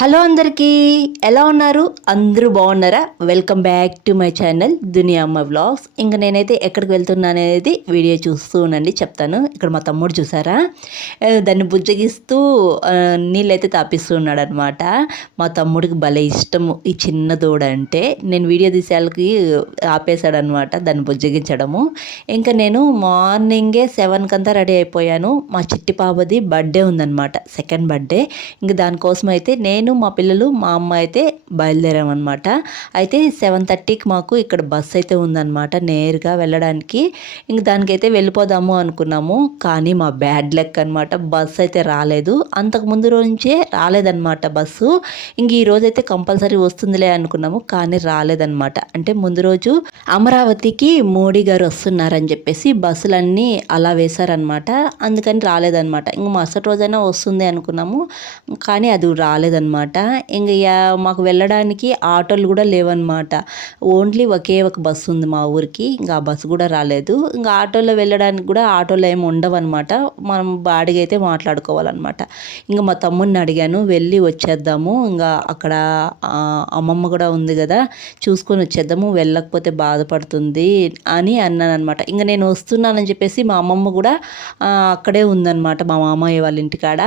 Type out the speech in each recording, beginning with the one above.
Hello అందరికీ, ఎలా ఉన్నారు? అందరూ బాగున్నారా? Welcome back to my channel దునియా అమ్మ వ్లాగ్స్. ఇంకా నేనైతే ఎక్కడికి వెళ్తున్నా అనేది వీడియో చూస్తూ ఉండండి, చెప్తాను. ఇక్కడ మా తమ్ముడు చూసారా, దాన్ని బుజ్జగిస్తూ నీళ్ళైతే తాపిస్తూ ఉన్నాడు అనమాట. మా తమ్ముడికి భలే ఇష్టము ఈ చిన్న దూడ అంటే. నేను వీడియో తీసేళ్ళకి ఆపేశాడనమాట దాన్ని బుజ్జగించడము. ఇంకా నేను మార్నింగే 7 కంతా రెడీ అయిపోయాను. మా చిట్టి పాపది బర్త్డే ఉందన్నమాట, సెకండ్ బర్త్డే. ఇంక దానికోసం అయితే నేను, మా పిల్లలు, మా అమ్మ అయితే బయలుదేరామన్నమాట. అయితే 7:30కి మాకు ఇక్కడ బస్సు అయితే ఉందన్నమాట నేరుగా వెళ్ళడానికి. ఇంక దానికైతే వెళ్ళిపోదాము అనుకున్నాము, కానీ మా బ్యాడ్ లక్ అనమాట, బస్సు అయితే రాలేదు. అంతకు ముందు రోజే రాలేదన్నమాట బస్సు. ఇంక ఈ రోజైతే కంపల్సరీ వస్తుందిలే అనుకున్నాము, కానీ రాలేదన్నమాట. అంటే ముందు రోజు అమరావతికి మోడీ గారు వస్తున్నారని చెప్పేసి బస్సులన్నీ అలా వేశారనమాట, అందుకని రాలేదన్నమాట. ఇంక మరుసటి రోజైనా వస్తుంది అనుకున్నాము, కానీ అది రాలేదన్నమాట. ఇంక మాకు వెళ్ళడానికి ఆటోలు కూడా లేవన్నమాట. ఓన్లీ ఒకే ఒక బస్సు ఉంది మా ఊరికి, ఇంకా ఆ బస్సు కూడా రాలేదు. ఇంకా ఆటోలో వెళ్ళడానికి కూడా ఆటోలో ఏమి ఉండవన్నమాట, మనం బాడిగ అయితే మాట్లాడుకోవాలన్నమాట. ఇంకా మా తమ్ముడిని అడిగాను, వెళ్ళి వచ్చేద్దాము, ఇంకా అక్కడ అమ్మమ్మ కూడా ఉంది కదా, చూసుకొని వచ్చేద్దాము, వెళ్ళకపోతే బాధపడుతుంది అని అన్నాను అనమాట. ఇంకా నేను వస్తున్నానని చెప్పేసి మా అమ్మమ్మ కూడా అక్కడే ఉందన్నమాట, మా మామయ్య వాళ్ళ ఇంటికాడ.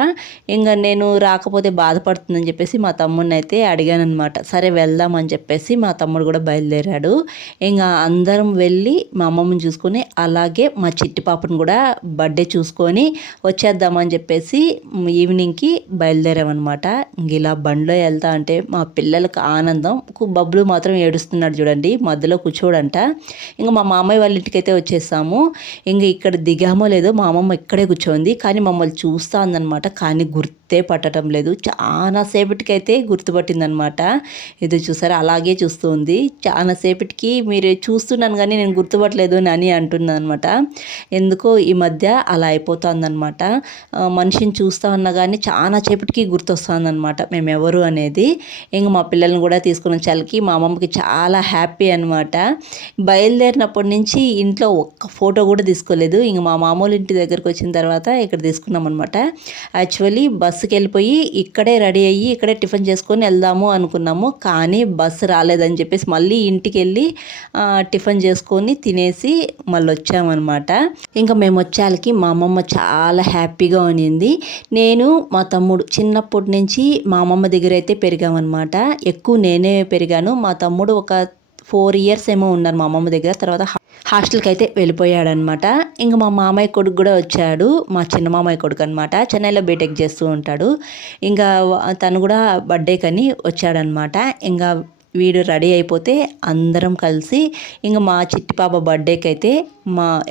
ఇంకా నేను రాకపోతే బాధపడుతుందని చెప్పేసి మా తమ్ముడిని అయితే అడిగాను అనమాట. సరే వెళ్దామని చెప్పేసి మా తమ్ముడు కూడా బయలుదేరాడు. ఇంకా అందరం వెళ్ళి మా అమ్మమ్మని చూసుకొని, అలాగే మా చిట్టి పాపను కూడా బర్త్డే చూసుకొని వచ్చేద్దామని చెప్పేసి ఈవినింగ్కి బయలుదేరామన్నమాట. ఇంక ఇలా బండిలో వెళ్తా అంటే మా పిల్లలకు ఆనందం. బబ్బులు మాత్రం ఏడుస్తున్నాడు చూడండి, మధ్యలో కూర్చోడంట. ఇంకా మా మామయ్య వాళ్ళ ఇంటికి అయితే వచ్చేసాము. ఇంక ఇక్కడ దిగామో లేదో మా అమ్మమ్మ ఇక్కడే కూర్చోంది, కానీ మమ్మల్ని చూస్తూ ఉందన్నమాట, కానీ గుర్తే పట్టడం లేదు. చాలా సేపటికైతే గుర్తుపట్టిందనమాట. ఇది చూసారా, అలాగే చూస్తూ ఉంది. చాలా సేపటికి మీరు చూస్తున్నాను కానీ నేను గుర్తుపట్టలేదు అని అంటున్నాను అనమాట. ఎందుకో ఈ మధ్య అలా అయిపోతుందన్నమాట. మనిషిని చూస్తూ ఉన్నా కానీ చాలా సేపటికి గుర్తొస్తుందన్నమాట మేమెవరు అనేది. ఇంక మా పిల్లల్ని కూడా తీసుకుని వచ్చేళ్ళకి మా అమ్మమ్మకి చాలా హ్యాపీ అనమాట. బయలుదేరినప్పటి నుంచి ఇంట్లో ఒక్క ఫోటో కూడా తీసుకోలేదు. ఇంక మా మామూలు ఇంటి దగ్గరకు వచ్చిన తర్వాత ఇక్కడ తీసుకున్నాం అనమాట. యాక్చువల్లీ బస్సుకి వెళ్ళిపోయి ఇక్కడే రెడీ అయ్యి ఇక్కడే టిఫిన్ చేసుకొని వెళ్దాము అనుకున్నాము, కానీ బస్సు రాలేదని చెప్పేసి మళ్ళీ ఇంటికి వెళ్ళి టిఫిన్ చేసుకొని తినేసి మళ్ళీ వచ్చామన్నమాట. ఇంకా మేము వచ్చేళ్ళకి మా అమ్మమ్మ చాలా హ్యాపీగా ఉన్నింది. నేను మా తమ్ముడు చిన్నప్పటి నుంచి మా అమ్మమ్మ దగ్గర అయితే పెరిగామన్నమాట. ఎక్కువ నేనే పెరిగాను. మా తమ్ముడు ఒక 4 years ఏమో ఉన్నారు మా అమ్మమ్మ దగ్గర, తర్వాత హాస్టల్కి అయితే వెళ్ళిపోయాడనమాట. ఇంకా మా మామయ్య కొడుకు కూడా వచ్చాడు, మా చిన్న మామయ్య కొడుకు అనమాట. చెన్నైలో బీటెక్ చేస్తూ ఉంటాడు. ఇంకా తను కూడా బర్త్డే కని వచ్చాడనమాట. ఇంకా వీడు రెడీ అయిపోతే అందరం కలిసి ఇంకా మా చిట్టి పాప బర్త్డేకి అయితే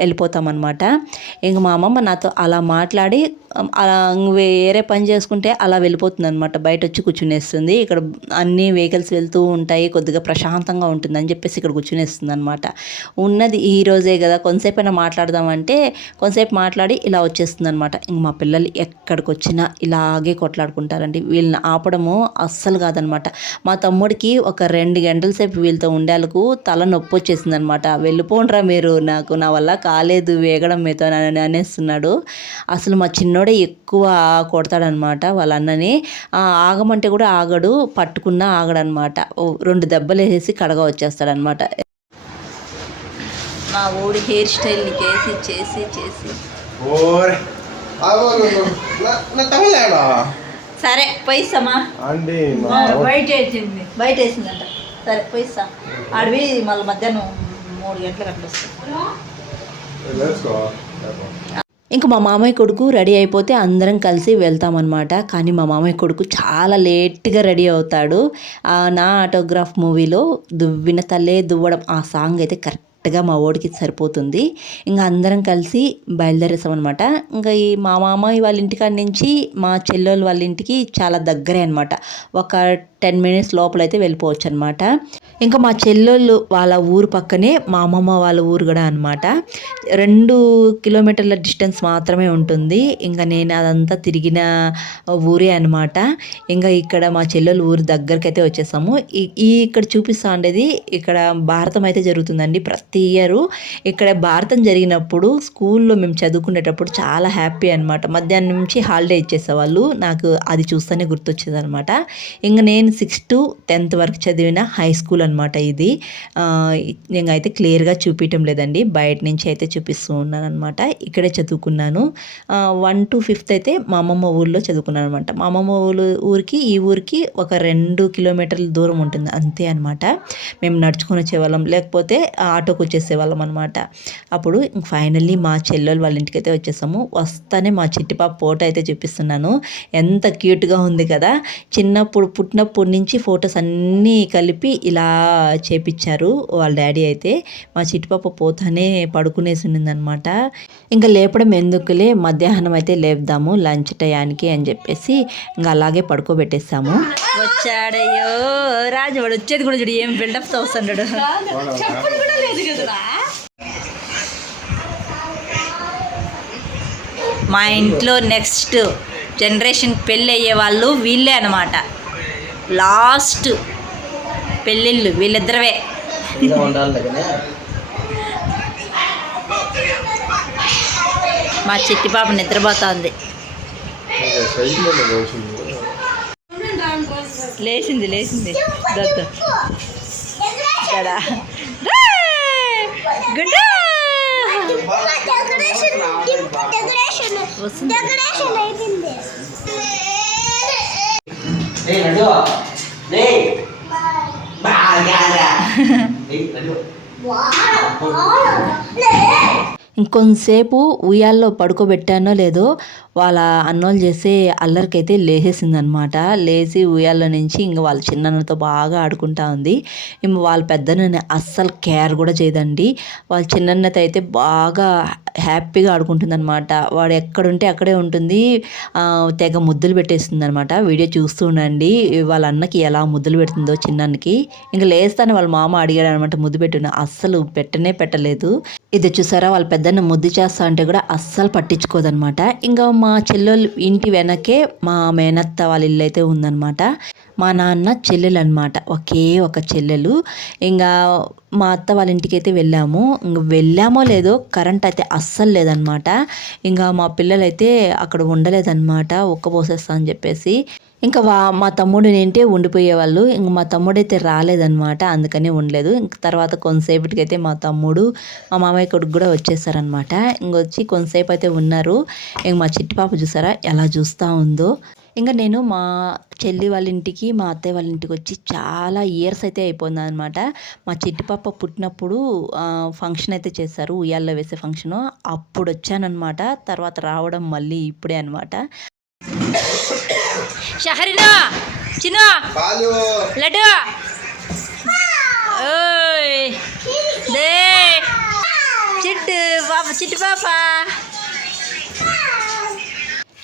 వెళ్ళిపోతామన్నమాట. ఇంకా మా అమ్మమ్మ నాతో అలా మాట్లాడి అలా వేరే పని చేసుకుంటే అలా వెళ్ళిపోతుంది అనమాట, బయట వచ్చి కూర్చునేస్తుంది. ఇక్కడ అన్ని వెహికల్స్ వెళ్తూ ఉంటాయి, కొద్దిగా ప్రశాంతంగా ఉంటుందని చెప్పేసి ఇక్కడ కూర్చునేస్తుంది అనమాట. ఉన్నది ఈ రోజే కదా, కొంతసేపైనా మాట్లాడదామంటే కొంతసేపు మాట్లాడి ఇలా వచ్చేస్తుంది అనమాట. ఇంక మా పిల్లలు ఎక్కడికి వచ్చినా ఇలాగే కొట్లాడుకుంటారండి, వీళ్ళని ఆపడము అస్సలు కాదనమాట. మా తమ్ముడికి ఒక 2 గంటల సేపు వీళ్ళతో ఉండేందుకు తల నొప్పి వచ్చేసింది అనమాట. వెళ్ళిపోండ్రా మీరు, నాకు నా వల్ల కాలేదు వేగడం మీతో అని అనేస్తున్నాడు. అసలు మా చిన్నోడే ఎక్కువ కొడతాడనమాట వాళ్ళ అన్నని. ఆగమంటే కూడా ఆగడు, పట్టుకున్నా ఆగడనమాట. 2 దెబ్బలు వేసేసి కడగా వచ్చేస్తాడనమాట. మా ఊడి హెయిర్ స్టైల్ చేసి చేసి చేసి సరే పోయిస్తామా, బయట వేసిందంట. సరే పోయిస్తా, ఆడివి మళ్ళీ మధ్యాహ్నం 3 గంటలకు అట్లా వస్తాం. ఇంకా మా మామయ్య కొడుకు రెడీ అయిపోతే అందరం కలిసి వెళ్తామన్నమాట. కానీ మా మామయ్య కొడుకు చాలా లేట్గా రెడీ అవుతాడు. నా ఆటోగ్రాఫ్ మూవీలో దువ్విన తల్లే దువ్వడం ఆ సాంగ్ అయితే కరెక్ట్గా మా ఓడికి సరిపోతుంది. ఇంకా అందరం కలిసి బయలుదేరేసామన్నమాట. ఇంకా ఈ మా మామయ్య వాళ్ళ ఇంటికాడ నుంచి మా చెల్లెలు వాళ్ళ ఇంటికి చాలా దగ్గరే అనమాట, ఒక 10 minutes లోపలైతే వెళ్ళిపోవచ్చు అనమాట. ఇంకా మా చెల్లెళ్ళు వాళ్ళ ఊరు పక్కనే మా అమ్మమ్మ వాళ్ళ ఊరు కూడా అనమాట. 2 kilometerల డిస్టెన్స్ మాత్రమే ఉంటుంది. ఇంకా నేను అదంతా తిరిగిన ఊరే అనమాట. ఇంకా ఇక్కడ మా చెల్లెలు ఊరు దగ్గరికి అయితే వచ్చేసాము. ఇక్కడ చూపిస్తా ఉండేది ఇక్కడ భారతం అయితే జరుగుతుందండి. ప్రతి ఇయరు ఇక్కడ భారతం జరిగినప్పుడు స్కూల్లో మేము చదువుకునేటప్పుడు చాలా హ్యాపీ అనమాట. మధ్యాహ్నం నుంచి హాలిడే ఇచ్చేసేవాళ్ళు. నాకు అది చూస్తేనే గుర్తొచ్చేది అనమాట. ఇంక నేను 6th to 10th వరకు చదివిన హై స్కూల్ అనమాట ఇది. నేనైతే క్లియర్గా చూపించడం లేదండి, బయట నుంచి అయితే చూపిస్తూ ఉన్నాను అనమాట. ఇక్కడే చదువుకున్నాను. 1 to 5th అయితే మా అమ్మమ్మ ఊర్లో చదువుకున్నాను అనమాట. మా అమ్మమ్మ ఊరికి ఈ ఊరికి ఒక 2 కిలోమీటర్ల దూరం ఉంటుంది అంతే అనమాట. మేము నడుచుకొని వచ్చేవాళ్ళం, లేకపోతే ఆటోకి వచ్చేసేవాళ్ళం అనమాట. అప్పుడు ఫైనల్లీ మా చెల్లెలు వాళ్ళ ఇంటికి అయితే వచ్చేసాము. వస్తానే మా చిట్టి పాప ఫోటో అయితే చూపిస్తున్నాను. ఎంత క్యూట్గా ఉంది కదా. పుట్టినప్పటి నుంచి ఫొటోస్ అన్నీ కలిపి ఇలా చేపించారు వాళ్ళ డాడీ అయితే. మా చిట్టి పాప పోతానే పడుకునేసి ఉన్నదనమాట. ఇంకా లేపడం ఎందుకులే, మధ్యాహ్నం అయితే లేపుదాము లంచ్ టయానికి అని చెప్పేసి ఇంకా అలాగే పడుకోబెట్టేసాము. వచ్చాడయ్యో రాజు, వాడు వచ్చేది కూడా చూడు ఏం బిల్డప్తో వస్తున్నాడు. మా ఇంట్లో నెక్స్ట్ జనరేషన్ పెళ్ళి అయ్యే వాళ్ళు వీళ్ళే అనమాట. లాస్ట్ పెళ్ళిళ్ళు వీళ్ళిద్దరవే. మా చిట్టి పాప నిద్రపోతుంది. లేచింది దొద్దు గుడ్ ఇంకొంతసేపు ఉయ్యాల్లో పడుకోబెట్టానో లేదో వాళ్ళ అన్నోళ్ళు చేసే అల్లరికైతే లేచేసిందనమాట. లేచి ఉయ్యాల్లో నుంచి ఇంక వాళ్ళ చిన్నతో బాగా ఆడుకుంటా ఉంది. వాళ్ళ పెద్దనని అస్సలు కేర్ కూడా చేయదండి. వాళ్ళ చిన్నతో అయితే బాగా హ్యాపీగా ఆడుకుంటుందన్నమాట. వాడు ఎక్కడుంటే అక్కడే ఉంటుంది. తెగ ముద్దులు పెట్టేస్తుంది అనమాట. వీడియో చూస్తూ ఉండండి వాళ్ళ అన్నకి ఎలా ముద్దులు పెడుతుందో చిన్నానికి. ఇంకా లేస్తానే వాళ్ళ మామ అడిగాడు అనమాట ముద్దు పెట్టున. అస్సలు పెట్టలేదు. ఇది చూసారా, వాళ్ళ పెద్దన్న ముద్దు చేస్తా అంటే కూడా అస్సలు పట్టించుకోదనమాట. ఇంకా మా చెల్లెలు ఇంటి వెనకే మా మేనత్త వాళ్ళ ఇల్లు అయితే ఉందన్నమాట. మా నాన్న చెల్లెలు అనమాట, ఒకే ఒక చెల్లెలు. ఇంకా మా అత్త వాళ్ళ ఇంటికి అయితే వెళ్ళామో లేదో కరెంట్ అయితే అస్సలు లేదనమాట. ఇంకా మా పిల్లలైతే అక్కడ ఉండలేదన్నమాట, ఉక్కపోసేస్తా అని చెప్పేసి. ఇంకా మా తమ్ముడు నేంటే ఉండిపోయేవాళ్ళు. ఇంక మా తమ్ముడైతే రాలేదనమాట, అందుకనే ఉండలేదు. ఇంక తర్వాత కొంతసేపటికి అయితే మా తమ్ముడు మా మామయ్య కొడుకు కూడా వచ్చేసారనమాట. ఇంకొచ్చి కొంతసేపు అయితే ఉన్నారు. ఇంక మా చిట్టి పాప చూసారా ఎలా చూస్తూ ఉందో. ఇంకా నేను మా చెల్లి వాళ్ళ ఇంటికి మా అత్తయ్య వాళ్ళ ఇంటికి వచ్చి చాలా ఇయర్స్ అయితే అయిపోయింది అనమాట. మా చిట్టి పాప పుట్టినప్పుడు ఫంక్షన్ అయితే చేశారు, ఉయ్యాల్లో వేసే ఫంక్షను. అప్పుడు వచ్చానమాట. తర్వాత రావడం మళ్ళీ ఇప్పుడే అనమాట. షహరినా చిన్న లడ్డు చిట్టు పాప.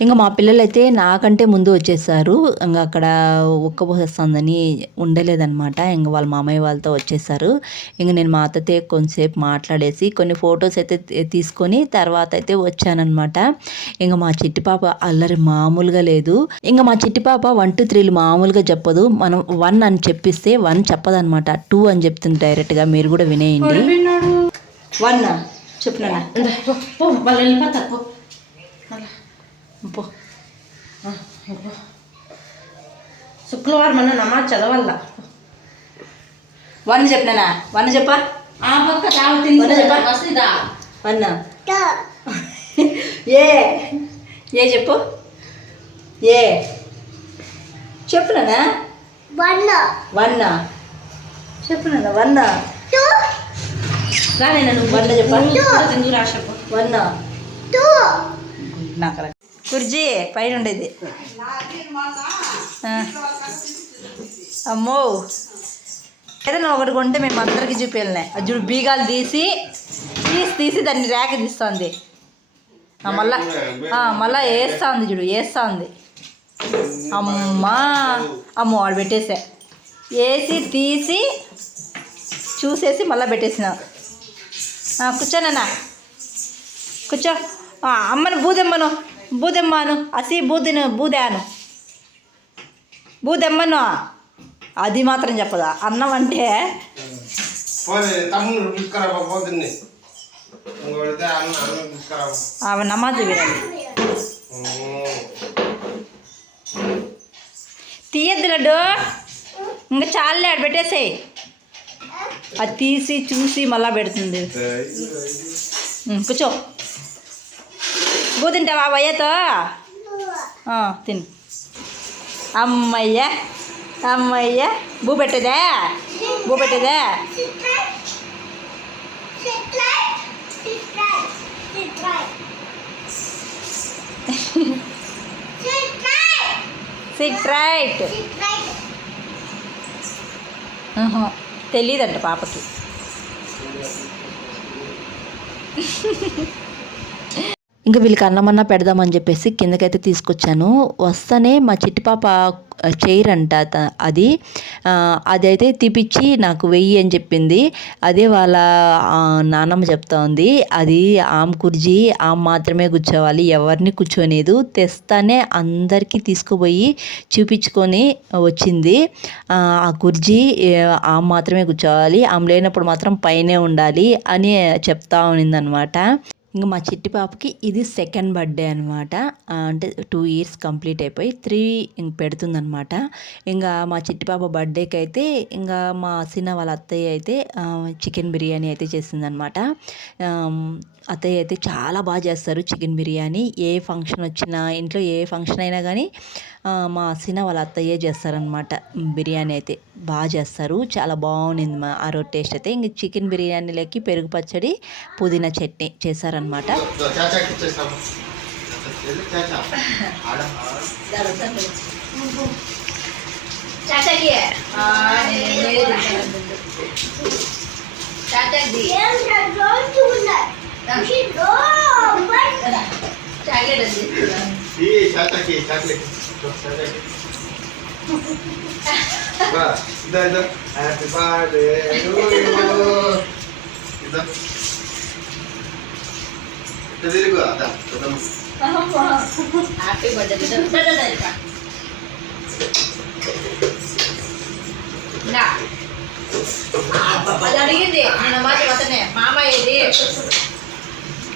ఇంకా మా పిల్లలైతే నాకంటే ముందు వచ్చేసారు. ఇంకా అక్కడ ఉక్కపోసేస్తుందని ఉండలేదన్నమాట. ఇంకా వాళ్ళ మామయ్య వాళ్ళతో వచ్చేసారు. ఇంక నేను మా అత్తతే కొంచెంసేపు మాట్లాడేసి కొన్ని ఫొటోస్ అయితే తీసుకొని తర్వాత అయితే వచ్చానమాట. ఇంకా మా చిట్టి పాప అల్లరి మామూలుగా లేదు. ఇంకా మా చిట్టి పాప 1 to 3 మామూలుగా చెప్పదు. మనం 1 అని చెప్పిస్తే 1 చెప్పదనమాట, 2 అని చెప్తుంది డైరెక్ట్గా. మీరు కూడా వినేయండి. 1 చెప్పినా శుక్రవారం అన్న నమాజ్ చదవాల. 1 చెప్పినా 1 చెప్పా. చెప్పా 1 ఏ చెప్పు. ఏ చెప్పునా 1 చెప్పునా 1 రానే నువ్వు 1 చెప్పా. ఎందుకు రాసప్ప 1 నాకు కుర్జీ పైన ఉండేది. అమ్మో ఏదైనా ఒకటి కొంటే మేము అందరికి చూపించలే. అది చూడు బీగాలు తీసి దాన్ని ర్యాక్ తీస్తుంది. మళ్ళా వేస్తా ఉంది చూడు, వేస్తా ఉంది. అమ్మో వాడు పెట్టేసా, వేసి తీసి చూసేసి మళ్ళీ పెట్టేసిన. కూర్చోనన్నా కూర్చో. అమ్మను బూదెమ్మను అసి బూదెమ్మను అది మాత్రం చెప్పదా. అన్నం అంటే తమ్ముడు తీసుకురా పొద్దున్నే ఇంకొడితే అన్నం తీసుకురా. ఆమె నమాజ్ వినండి. తీయద్దు లడ్డు, ఇంకా చాలే ఆడ పెట్టేసేయి. అది తీసి చూసి మళ్ళా పెడుతుంది. కూర్చో. బూ తింటావా భయ్యతో? తిను. అమ్మయ్య అమ్మయ్య. బూ పెట్టేదా? బూ పెట్టేదా? SIT right. తెలీదంట పాపకి. ఇంకా వీళ్ళకి అన్నమన్నా పెడదామని చెప్పేసి కిందకైతే తీసుకొచ్చాను. వస్తానే మా చిట్టి పాప చైర్ అంట అది అదైతే తీపిచ్చి నాకు వెయ్యి అని చెప్పింది. అదే వాళ్ళ నాన్నమ్మ చెప్తా ఉంది, అది ఆమె కుర్జీ ఆమె మాత్రమే కూర్చోవాలి, ఎవరిని కూర్చోలేదు. తెస్తానే అందరికీ తీసుకుపోయి చూపించుకొని వచ్చింది. ఆ కుర్జీ ఆమె మాత్రమే కూర్చోవాలి, ఆమె లేనప్పుడు మాత్రం పైనే ఉండాలి అని చెప్తా ఉన్నిందనమాట. ఇంకా మా చిట్టి పాపకి ఇది సెకండ్ బర్త్డే అనమాట. అంటే 2 years కంప్లీట్ అయిపోయి 3 ఇంక పెడుతుందనమాట. ఇంకా మా చిట్టి పాప బర్త్డేకి అయితే ఇంకా మా సిన్న వాళ్ళ అత్తయ్య అయితే చికెన్ బిర్యానీ అయితే చేసిందనమాట. అత్తయ్య అయితే చాలా బాగా చేస్తారు చికెన్ బిర్యానీ. ఏ ఫంక్షన్ వచ్చినా, ఇంట్లో ఏ ఫంక్షన్ అయినా కానీ మా సిన్న వాళ్ళ అత్తయ్యే చేస్తారనమాట. బిర్యానీ అయితే బాగా చేస్తారు, చాలా బాగుంది ఆ రోజు టేస్ట్ అయితే. ఇంక చికెన్ బిర్యానీలోకి పెరుగు పచ్చడి, పుదీనా చట్నీ చేశారనమాట. హ్యాపీ బర్త్డే తిరుగు హ్యాపీ బర్త్డే. అది అడిగింది నేను మాట వతనే. మామ ఏది?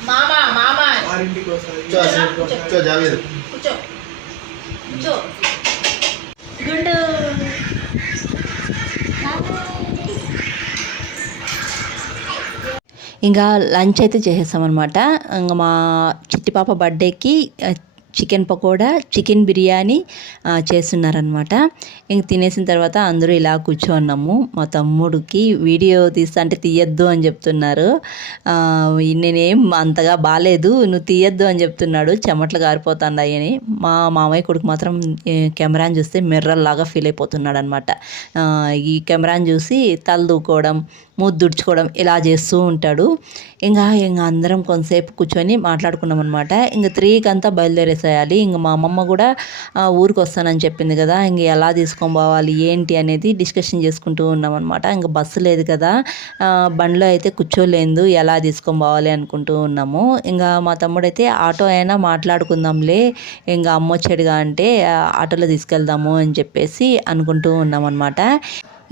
మామ మామ కూర్చో జావేద్. కూర్చో కూర్చో. గుండు ఇంకా లంచ్ అయితే చేసేసామన్నమాట. ఇంకా మా చిట్టి పాప బర్త్డేకి చికెన్ పకోడా, చికెన్ బిర్యానీ చేస్తున్నారనమాట. ఇంక తినేసిన తర్వాత అందరూ ఇలా కూర్చోన్నాము. మా తమ్ముడికి వీడియో తీస్తా అంటే తీయద్దు అని చెప్తున్నారు. నేనేం అంతగా బాగాలేదు, నువ్వు తీయద్దు అని చెప్తున్నాడు, చెమట్లు గారిపోతున్నాయి అని. మా మామయ్య కొడుకు మాత్రం కెమెరాని చూస్తే మిర్రర్ లాగా ఫీల్ అయిపోతున్నాడు అనమాట. ఈ కెమెరాని చూసి తల దూకోవడం, ముద్దుడ్చుకోవడం ఇలా చేస్తూ ఉంటాడు. ఇంకా అందరం కొంతసేపు కూర్చొని మాట్లాడుకున్నాం అనమాట. ఇంకా 3కి అంతా బయలుదేరేసేయాలి. ఇంకా మా అమ్మమ్మ కూడా ఊరికి వస్తానని చెప్పింది కదా, ఇంక ఎలా తీసుకొని పోవాలి ఏంటి అనేది డిస్కషన్ చేసుకుంటూ ఉన్నాం అనమాట. ఇంకా బస్సు లేదు కదా, బండిలో అయితే కూర్చోలేదు, ఎలా తీసుకొని పోవాలి అనుకుంటూ ఉన్నాము. ఇంకా మా తమ్ముడైతే ఆటో అయినా మాట్లాడుకుందాంలే, ఇంకా అమ్మ వచ్చాడుగా అంటే ఆటోలో తీసుకెళ్దాము అని చెప్పేసి అనుకుంటూ ఉన్నాం అనమాట.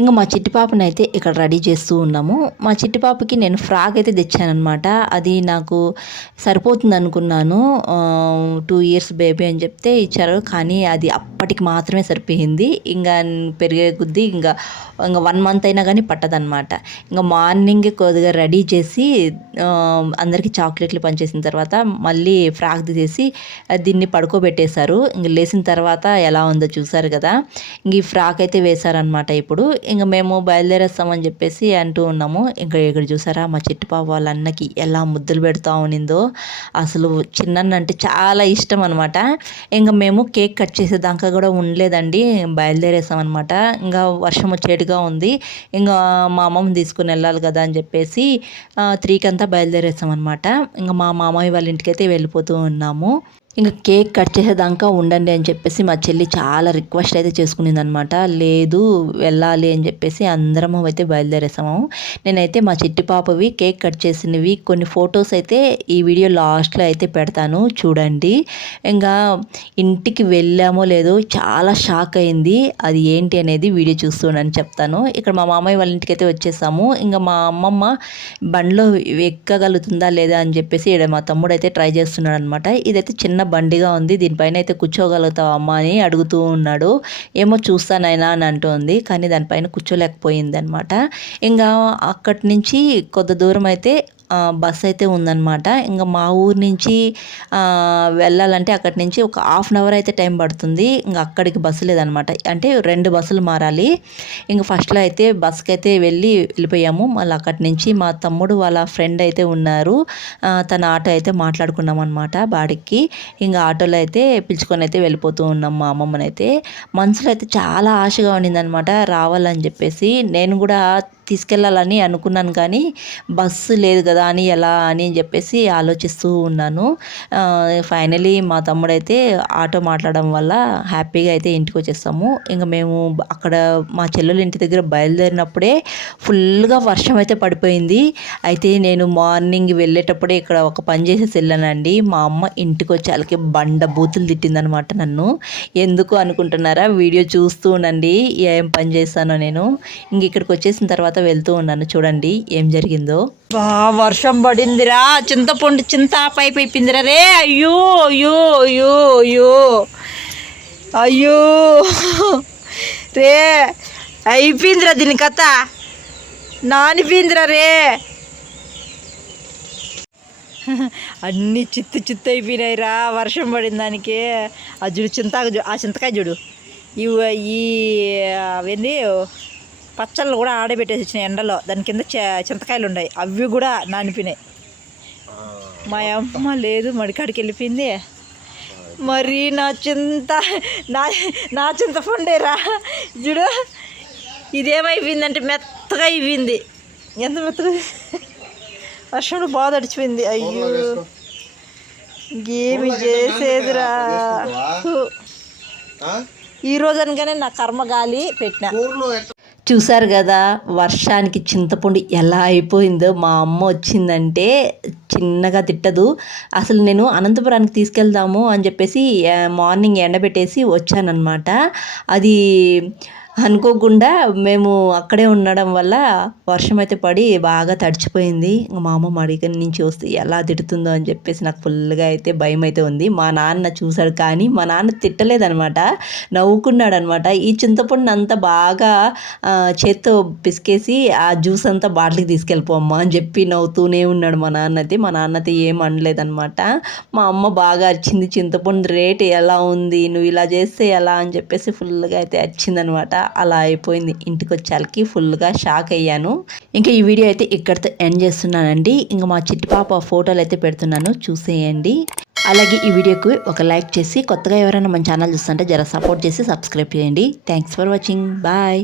ఇంకా మా చిట్టి పాపని అయితే ఇక్కడ రెడీ చేస్తూ ఉన్నాము. మా చిట్టి పాపకి నేను ఫ్రాక్ అయితే తెచ్చానమాట. అది నాకు సరిపోతుంది అనుకున్నాను, 2 years బేబీ అని చెప్తే ఇచ్చారు. కానీ అది అప్పటికి మాత్రమే సరిపోయింది. ఇంకా పెరిగే కొద్దీ ఇంకా 1 month అయినా కానీ పట్టదనమాట. ఇంకా మార్నింగ్ కొద్దిగా రెడీ చేసి అందరికీ చాక్లెట్లు పంచేసిన తర్వాత మళ్ళీ ఫ్రాక్ తీసేసి దీన్ని పడుకోబెట్టేశారు. ఇంక లేచిన తర్వాత ఎలా ఉందో చూసారు కదా. ఇంక ఈ ఫ్రాక్ అయితే వేశారనమాట. ఇప్పుడు ఇంకా మేము బయలుదేరేస్తామని చెప్పేసి అంటూ ఉన్నాము. ఇంకా ఇక్కడ చూసారా మా చిట్టి పాప వాళ్ళ అన్నకి ఎలా ముద్దులు పెడతా ఉన్నిందో. అసలు చిన్నన్న అంటే చాలా ఇష్టం అనమాట. ఇంకా మేము కేక్ కట్ చేసేదాకా కూడా ఉండలేదండి, బయలుదేరేసామన్నమాట. ఇంకా వర్షం వచ్చేట్టుగా ఉంది, ఇంకా మా అమ్మమ్మ తీసుకుని వెళ్ళాలి కదా అని చెప్పేసి 3కి అంతా బయలుదేరేసామన్నమాట. ఇంకా మా మామయ్య వాళ్ళ ఇంటికైతే వెళ్ళిపోతూ ఉన్నాము. ఇంకా కేక్ కట్ చేసేదాకా ఉండండి అని చెప్పేసి మా చెల్లి చాలా రిక్వెస్ట్ అయితే చేసుకునింది అనమాట. లేదు వెళ్ళాలి అని చెప్పేసి అందరము అయితే బయలుదేరేసాము. నేనైతే మా చిట్టి పాపవి కేక్ కట్ చేసినవి కొన్ని ఫొటోస్ అయితే ఈ వీడియో లాస్ట్లో అయితే పెడతాను చూడండి. ఇంకా ఇంటికి వెళ్ళామో లేదో చాలా షాక్ అయింది. అది ఏంటి అనేది వీడియో చూస్తున్నాను చెప్తాను. ఇక్కడ మా మామయ్య వాళ్ళ ఇంటికి అయితే వచ్చేసాము. ఇంకా మా అమ్మమ్మ బండిలో ఎక్కగలుగుతుందా లేదా అని చెప్పేసి ఇక్కడ మా తమ్ముడు అయితే ట్రై చేస్తున్నాడు అనమాట. ఇదైతే చిన్న బండిగా ఉంది, దీనిపైన అయితే కూర్చోగలుగుతావు అమ్మ అని అడుగుతూ ఉన్నాడు. ఏమో చూస్తానైనా అని అంటుంది, కానీ దానిపైన కూర్చోలేకపోయింది అనమాట. ఇంకా అక్కడి నుంచి కొద్ది దూరం అయితే బస్ అయితే ఉందన్నమాట. ఇంకా మా ఊరు నుంచి వెళ్ళాలంటే అక్కడి నుంచి ఒక హాఫ్ అన్ అవర్ అయితే టైం పడుతుంది. ఇంకా అక్కడికి బస్సు లేదనమాట, అంటే 2 బస్సులు మారాలి. ఇంకా ఫస్ట్లో అయితే బస్కి అయితే వెళ్ళిపోయాము. మళ్ళీ అక్కడి నుంచి మా తమ్ముడు వాళ్ళ ఫ్రెండ్ అయితే ఉన్నారు, తన ఆటో అయితే మాట్లాడుకున్నాం అనమాట బాడికి. ఇంకా ఆటోలో అయితే పిలుచుకొని అయితే వెళ్ళిపోతూ ఉన్నాం మా అమ్మమ్మని అయితే. మనసులో అయితే చాలా ఆశగా ఉండిందనమాట రావాలని చెప్పేసి. నేను కూడా తీసుకెళ్ళాలని అనుకున్నాను, కానీ బస్సు లేదు కదా అని ఎలా అని చెప్పేసి ఆలోచిస్తూ ఉన్నాను. ఫైనలీ మా తమ్ముడైతే ఆటో మాట్లాడడం వల్ల హ్యాపీగా అయితే ఇంటికి వచ్చేస్తాము. ఇంకా మేము అక్కడ మా చెల్లెల ఇంటి దగ్గర బయలుదేరినప్పుడే ఫుల్గా వర్షం అయితే పడిపోయింది. అయితే నేను మార్నింగ్ వెళ్ళేటప్పుడే ఇక్కడ ఒక పని చేసేసి వెళ్ళానండి. మా అమ్మ ఇంటికి వచ్చేళ్ళకి బండ బూతులు తిట్టిందనమాట నన్ను. ఎందుకు అనుకుంటున్నారా, వీడియో చూస్తూ ఉండండి ఏం పని చేస్తానో నేను. ఇంక ఇక్కడికి వచ్చేసిన తర్వాత వెళ్తూ ఉన్నాను, చూడండి ఏం జరిగిందో. వర్షం పడిందిరా, చింతపండు చింత పైపు అయిపోయిందిరా రే. అయ్యో అయ్యో అయ్యో అయ్యో అయ్యో రే, అయిపోయిందిరా దీని కథ, నానిపోయిందిరా రే. అన్నీ చిత్తు అయిపోయినాయిరా వర్షం పడిన దానికి. ఆ చూడు ఆ చింతకాయ చూడు, ఈ అవన్నీ పచ్చళ్ళు కూడా ఆడబెట్టేసి వచ్చినాయి ఎండలో. దాని కింద చింతకాయలు ఉన్నాయి, అవి కూడా నానిపోయినాయి. మా అమ్మ లేదు మడికాడికి వెళ్ళిపోయింది. మరి నా చింతపండేరా చూడు, ఇదేమైపోయిందంటే మెత్తగా అయిపోయింది. ఎంత మెత్తగా వర్షంలో బాగా తడిచిపోయింది. అయ్యో ఇంకేమి చేసేదిరా. ఈ రోజు అనగానే నా కర్మగాలి పెట్టిన. చూసారు కదా వర్షానికి చింతపండు ఎలా అయిపోయిందో. మా అమ్మ వచ్చిందంటే చిన్నగా తిట్టదు. అసలు నేను అనంతపురానికి తీసుకెళ్దాము అని చెప్పేసి మార్నింగ్ ఎండబెట్టేసి వచ్చానన్నమాట. అది అనుకోకుండా మేము అక్కడే ఉండడం వల్ల వర్షం అయితే పడి బాగా తడిచిపోయింది. మా అమ్మ మడిక నుంచి వస్తే ఎలా తిడుతుందో అని చెప్పేసి నాకు ఫుల్గా అయితే భయం అయితే ఉంది. మా నాన్న చూశాడు, కానీ మా నాన్న తిట్టలేదనమాట, నవ్వుకున్నాడు అనమాట. ఈ చింతపండు అంతా బాగా చేత్తో పిసికేసి ఆ జ్యూస్ అంతా బాటిల్కి తీసుకెళ్ళిపోమ్మా అని చెప్పి నవ్వుతూనే ఉన్నాడు మా నాన్న అయితే. మా నాన్న అయితే ఏం అనలేదనమాట. మా అమ్మ బాగా అరిచింది, చింతపండు రేట్ ఎలా ఉంది, నువ్వు ఇలా చేస్తే ఎలా అని చెప్పేసి ఫుల్గా అయితే అరిచిందనమాట. అలా అయిపోయింది. ఇంటికి వచ్చేళ్ళకి ఫుల్గా షాక్ అయ్యాను. ఇంకా ఈ వీడియో అయితే ఇక్కడితో ఎండ్ చేస్తున్నానండి. ఇంకా మా చిట్టి పాప ఫోటోలు అయితే పెడుతున్నాను, చూసేయండి. అలాగే ఈ వీడియోకి ఒక లైక్ చేసి, కొత్తగా ఎవరైనా మన ఛానల్ చూస్తుంటే జర సపోర్ట్ చేసి సబ్స్క్రైబ్ చేయండి. Thanks for watching, bye.